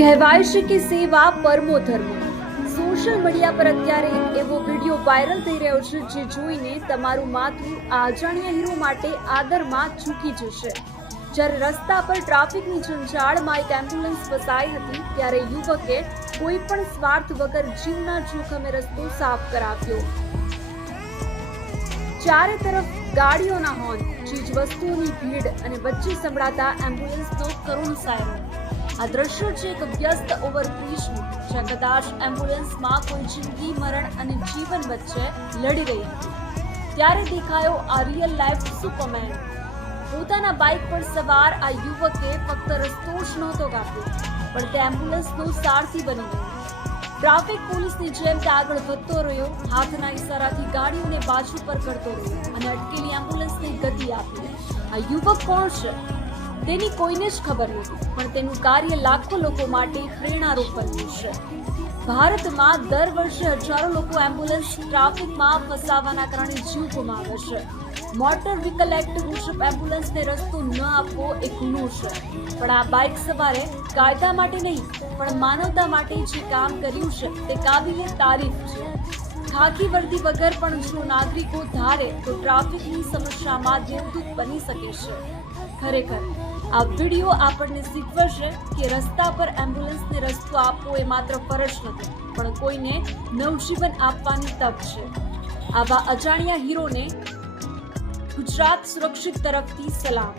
કહેવાય છે કે સેવા પરમો ધર્મ. સોશિયલ મીડિયા પર અત્યારે એવો વિડીયો વાયરલ થઈ રહ્યો છે જે જોઈને તમારું માથું આ અજાણ્યા હીરો માટે આદરમાં ઝૂકી જશે. જ્યારે રસ્તા પર ટ્રાફિકની ઝંઝાળમાં એક એમ્બ્યુલન્સ ફસાઈ હતી ત્યારે યુવકે કોઈ પણ સ્વાર્થ વગર જીવના જોખમે રસ્તો સાફ કરાવ્યો. ચારે તરફ ગાડીઓના હોર્ન, ચીજ વસ્તુઓની ભીડ અને વચ્ચે સંભળાતા એમ્બ્યુલન્સનો કરુણ સાયરો. આ દ્રશ્ય છે એક વ્યસ્ત ઓવરબ્રિજનું, જ્યાં કદાચ એમ્બ્યુલન્સમાં કોઈ જિંદગી મરણ અને જીવન વચ્ચે લડી રહી હતી. ત્યારે દેખાયો આ રિયલ લાઈફ સુપરમેન. પોતાના બાઇક પર સવાર આ યુવકે ફક્ત રસ્તો જ નહોતો કાપ્યો, પણ તે એમ્બ્યુલન્સનો સારથી બની ગયો. ટ્રાફિક પોલીસની જેમ તે આગળ વધતો રહ્યો, હાથના ઇશારાથી ગાડીઓને બાજુ પર કરતો રહ્યો અને અટકેલી એમ્બ્યુલન્સને ગતિ આપી. આ યુવક કોણ છે તેની કોઈને જ ખબર નથી, પણ તેનું કાર્ય લાખો લોકો માટે પ્રેરણારૂપ બન્યું છે. ભારતમાં દર વર્ષે હજારો લોકો એમ્બ્યુલન્સ ટ્રાફિકમાં ફસાવાના કારણે જીવ ગુમાવે છે. મોટર વ્હીકલ એક્ટ મુજબ એમ્બ્યુલન્સને રસ્તો ન આપવો એ ગુનો છે, પણ આ બાઇક સવારે કાયદા માટે નહીં પણ માનવતા માટે જે કામ કર્યું છે તે કાબિલે તારીફ છે. ખાકી વર્દી વગર પણ જો નાગરિકો ધારે તો ટ્રાફિકની સમસ્યામાં દેવદૂત બની શકે છે. ખરેખર આ વિડીયો આપણને શીખવે છે કે રસ્તા પર એમ્બ્યુલન્સને રસ્તો આપવો એ માત્ર ફરજ નથી, પણ કોઈને નવજીવન આપવાની તક છે. આવા અજાણ્યા હીરોને ગુજરાત સુરક્ષિત તરફથી સલામ.